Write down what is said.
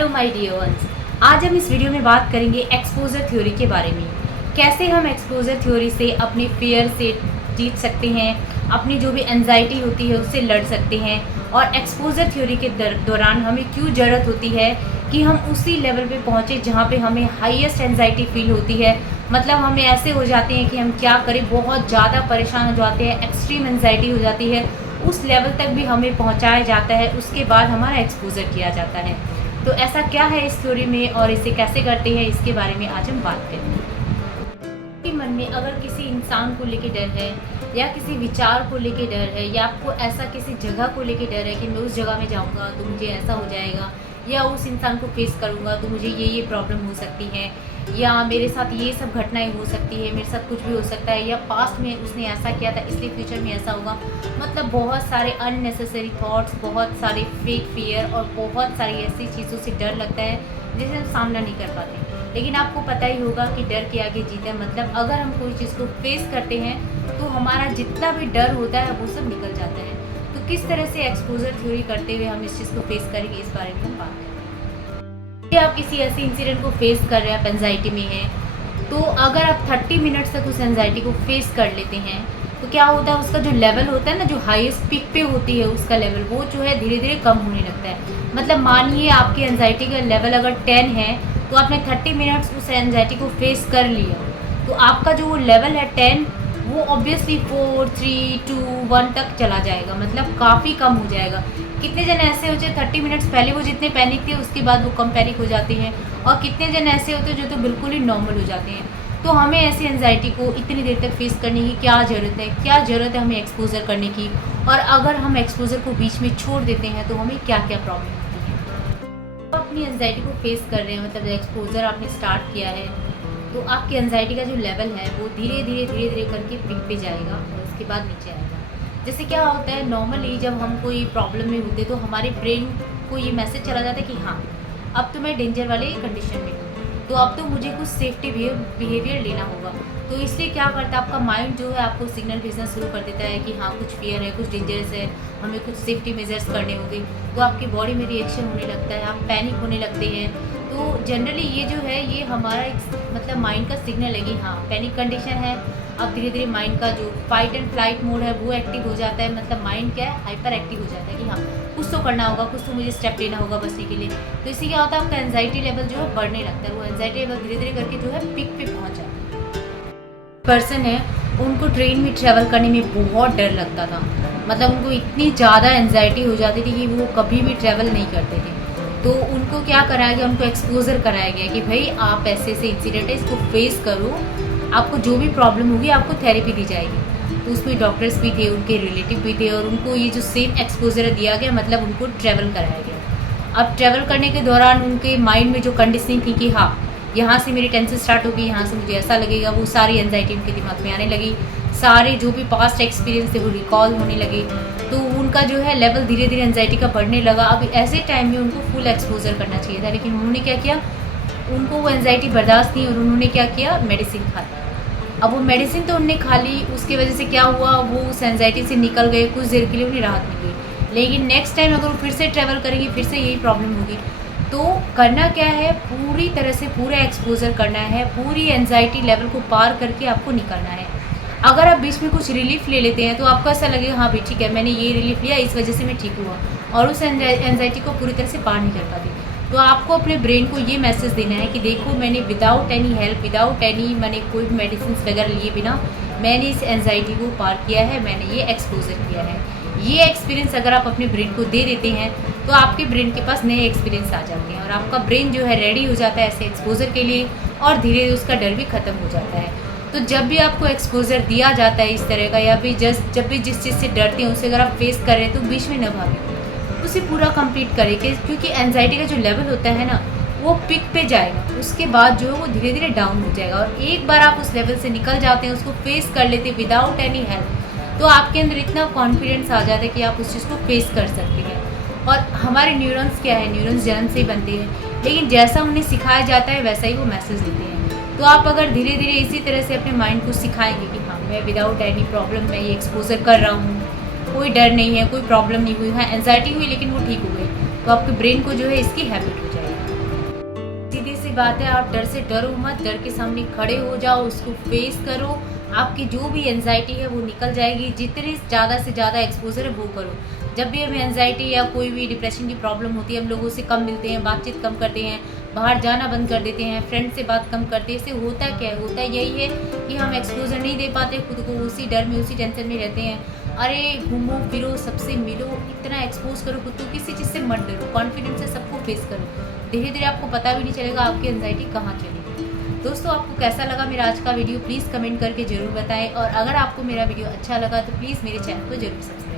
Hello my dear ones. आज हम इस वीडियो में बात करेंगे एक्सपोजर थ्योरी के बारे में। कैसे हम एक्सपोजर थ्योरी से अपने फियर से जीत सकते हैं, अपनी जो भी एंजाइटी होती है उससे लड़ सकते हैं, और एक्सपोजर थ्योरी के दौरान हमें क्यों ज़रूरत होती है कि हम उसी लेवल पे पहुँचे जहाँ पे हमें हाईएस्ट एंजाइटी फील होती है। मतलब हमें ऐसे हो जाते हैं कि हम क्या करें, बहुत ज़्यादा परेशान हो जाते हैं, एक्सट्रीम एंजाइटी हो जाती है, उस लेवल तक भी हमें पहुँचाया जाता है, उसके बाद हमारा एक्सपोजर किया जाता है। तो ऐसा क्या है इस थ्योरी में और इसे कैसे करते हैं, इसके बारे में आज हम बात करेंगे। आपके मन में अगर किसी इंसान को लेके डर है या किसी विचार को लेके डर है या आपको ऐसा किसी जगह को लेके डर है कि मैं उस जगह में जाऊंगा तो मुझे ऐसा हो जाएगा, या उस इंसान को फेस करूंगा तो मुझे ये प्रॉब्लम हो सकती है, या मेरे साथ ये सब घटनाएं हो सकती है, मेरे साथ कुछ भी हो सकता है, या पास्ट में उसने ऐसा किया था इसलिए फ्यूचर में ऐसा होगा। मतलब बहुत सारे अननेसेसरी थॉट्स, बहुत सारे फेक फियर और बहुत सारी ऐसी चीज़ों से डर लगता है जिसे हम सामना नहीं कर पाते। लेकिन आपको पता ही होगा कि डर के आगे जीत है। मतलब अगर हम कोई चीज़ को फेस करते हैं तो हमारा जितना भी डर होता है वो सब निकल जाता है। तो किस तरह से एक्सपोजर थ्योरी करते हुए हम इस चीज़ को फेस करेंगे, इस बारे में हम बात करेंगे। आप किसी ऐसे इंसिडेंट को फेस कर रहे हैं, आप एंजाइटी में हैं, तो अगर आप 30 मिनट्स तक उस एंजाइटी को फेस कर लेते हैं तो क्या होता है, उसका जो लेवल होता है ना, जो हाईएस्ट पीक पे होती है उसका लेवल, वो जो है धीरे धीरे कम होने लगता है। मतलब मानिए आपकी एंजाइटी का लेवल अगर 10 है तो आपने 30 मिनट्स उस एंजाइटी को फेस कर लिया, तो आपका जो वो लेवल है 10, वो ऑब्वियसली 4, 3, 2, 1 तक चला जाएगा। मतलब काफ़ी कम हो जाएगा। कितने जन ऐसे होते हैं 30 मिनट्स पहले वो जितने पैनिक थे उसके बाद वो कम पैनिक हो जाते हैं, और कितने जन ऐसे होते हैं जो तो बिल्कुल ही नॉर्मल हो जाते हैं। तो हमें ऐसी एंजाइटी को इतनी देर तक फेस करने की क्या ज़रूरत है, क्या ज़रूरत है हमें एक्सपोजर करने की, और अगर हम एक्सपोजर को बीच में छोड़ देते हैं तो हमें क्या क्या प्रॉब्लम होती है। तो अपनी एंजाइटी को फेस कर रहे हैं, मतलब एक्सपोजर आपने स्टार्ट किया है, तो आपकी एंजाइटी का जो लेवल है वो धीरे धीरे करके पीक पे जाएगा और उसके बाद नीचे आएगा। जैसे क्या होता है, नॉर्मली जब हम कोई प्रॉब्लम में होते तो हमारे ब्रेन को ये मैसेज चला जाता है कि हाँ अब तो मैं डेंजर वाले कंडीशन में हूँ, तो अब तो मुझे कुछ सेफ्टी बिहेवियर लेना होगा। तो इसलिए क्या करता है, आपका माइंड जो है आपको सिग्नल भेजना शुरू कर देता है कि हाँ कुछ फियर है, कुछ डेंजरस है, हमें कुछ सेफ्टी मेजर्स करने होंगे। तो आपकी बॉडी में रिएक्शन होने लगता है, आप पैनिक होने लगते हैं। तो जनरली ये जो है ये हमारा एक मतलब माइंड का सिग्नल है कि हाँ पैनिक कंडीशन है। अब धीरे धीरे माइंड का जो फाइट एंड फ्लाइट मोड है वो एक्टिव हो जाता है। मतलब माइंड क्या है, हाइपर एक्टिव हो जाता है कि हाँ कुछ तो करना होगा, कुछ तो मुझे स्टेप लेना होगा बचने के लिए। तो इससे क्या होता है, आपका एंजाइटी लेवल जो है बढ़ने लगता है। वो एंजाइटी लेवल धीरे धीरे करके जो है पीक पे पहुंच जाता है। पर्सन है उनको ट्रेन में ट्रैवल करने में बहुत डर लगता था। मतलब उनको इतनी ज़्यादा एंजाइटी हो जाती थी कि वो कभी भी ट्रैवल नहीं करते थे। तो उनको क्या कराया गया, उनको एक्सपोजर कराया गया कि भाई आप ऐसे ऐसे इंसिडेंट है, इसको फेस करो, आपको जो भी प्रॉब्लम होगी आपको थेरेपी दी जाएगी। तो उसमें डॉक्टर्स भी थे, उनके रिलेटिव भी थे, और उनको ये जो सेम एक्सपोजर दिया गया, मतलब उनको ट्रैवल कराया गया। अब ट्रैवल करने के दौरान उनके माइंड में जो कंडीशनिंग थी कि हाँ यहाँ से मेरी टेंशन स्टार्ट होगी, यहाँ से मुझे ऐसा लगेगा, वो सारी एंजाइटी उनके दिमाग में आने लगी। सारे जो भी पास्ट एक्सपीरियंस थे वो रिकॉल होने लगे। तो उनका जो है लेवल धीरे धीरे एंजाइटी का बढ़ने लगा। अब ऐसे टाइम में उनको फुल एक्सपोजर करना चाहिए था, लेकिन उन्होंने क्या किया, उनको वो एंजाइटी बर्दाश्त नहीं, और उन्होंने क्या किया, मेडिसिन खा ली। अब वो मेडिसिन तो उन्होंने खा ली, उसकी वजह से क्या हुआ, वो उस एंजाइटी से निकल गए, कुछ देर के लिए उन्हें राहत मिल गई। लेकिन नेक्स्ट टाइम अगर वो फिर से ट्रैवल करेंगे फिर से यही प्रॉब्लम होगी। तो करना क्या है, पूरी तरह से पूरा एक्सपोजर करना है, पूरी एंजाइटी लेवल को पार करके आपको निकलना है। अगर आप बीच में कुछ रिलीफ ले लेते हैं तो आपको ऐसा लगेगा हाँ भाई ठीक है, मैंने ये रिलीफ लिया, इस वजह से मैं ठीक हुआ, और उस एंजाइटी को पूरी तरह से पार नहीं कर पाती। तो आपको अपने ब्रेन को ये मैसेज देना है कि देखो मैंने without any help, without any मैंने कोई मेडिसिन वगैरह लिए बिना मैंने इस एंजाइटी को पार किया है, मैंने ये एक्सपोजर किया है। ये एक्सपीरियंस अगर आप अपने ब्रेन को दे देते हैं तो आपके ब्रेन के पास नए एक्सपीरियंस आ जाते हैं, और आपका ब्रेन जो है रेडी हो जाता है ऐसे एक्सपोजर के लिए, और धीरे धीरे उसका डर भी ख़त्म हो जाता है। तो जब भी आपको एक्सपोजर दिया जाता है इस तरह का, या भी जब भी जिस चीज़ से डरते हैं उसे अगर आप फेस कर रहे हैं तो बीच में न भागें, उसे पूरा कंप्लीट करें। क्योंकि एंजाइटी का जो लेवल होता है ना वो पिक पे जाएगा, उसके बाद जो है वो धीरे धीरे डाउन हो जाएगा, और एक बार आप उस लेवल से निकल जाते हैं, उसको फेस कर लेते हैं विदाउट एनी हेल्प, तो आपके अंदर इतना कॉन्फिडेंस आ जाता है कि आप उस चीज़ को फेस कर सकते हैं। और हमारे न्यूरॉन्स क्या है, न्यूरॉन्स जन्म से ही बनते हैं, लेकिन जैसा उन्हें सिखाया जाता है वैसा ही वो मैसेज देते हैं। तो आप अगर धीरे धीरे इसी तरह से अपने माइंड को सिखाएंगे कि हाँ मैं विदाउट एनी प्रॉब्लम मैं ये एक्सपोजर कर रहा हूँ, कोई डर नहीं है, कोई प्रॉब्लम नहीं हुई, हाँ एंजाइटी हुई लेकिन वो ठीक हो गई, तो आपके ब्रेन को जो है इसकी हैबिट हो जाएगी। सी बात है, आप डर से डरो मत, डर के सामने खड़े हो जाओ, उसको फेस करो। आपकी जो भी एंजाइटी है वो निकल जाएगी। जितनी ज़्यादा से ज़्यादा एक्सपोजर है वो करो। जब भी हमें एंजाइटी या कोई भी डिप्रेशन की प्रॉब्लम होती है, हम लोगों से कम मिलते हैं, बातचीत कम करते हैं, बाहर जाना बंद कर देते हैं, फ्रेंड से बात कम करते हैं। इससे होता क्या है? होता यही है कि हम एक्सपोजर नहीं दे पाते खुद को, उसी डर में, उसी टेंशन में रहते हैं। अरे घूमो फिरो, सबसे मिलो, इतना एक्सपोज करो खुद को, किसी चीज़ से मत डरो, कॉन्फिडेंस से सबको फेस करो। धीरे धीरे आपको पता भी नहीं चलेगा आपकी एंजाइटी कहाँ चली गई। दोस्तों, आपको कैसा लगा मेरा आज का वीडियो प्लीज़ कमेंट करके ज़रूर बताएं, और अगर आपको मेरा वीडियो अच्छा लगा तो प्लीज़ मेरे चैनल को जरूर सब्सक्राइब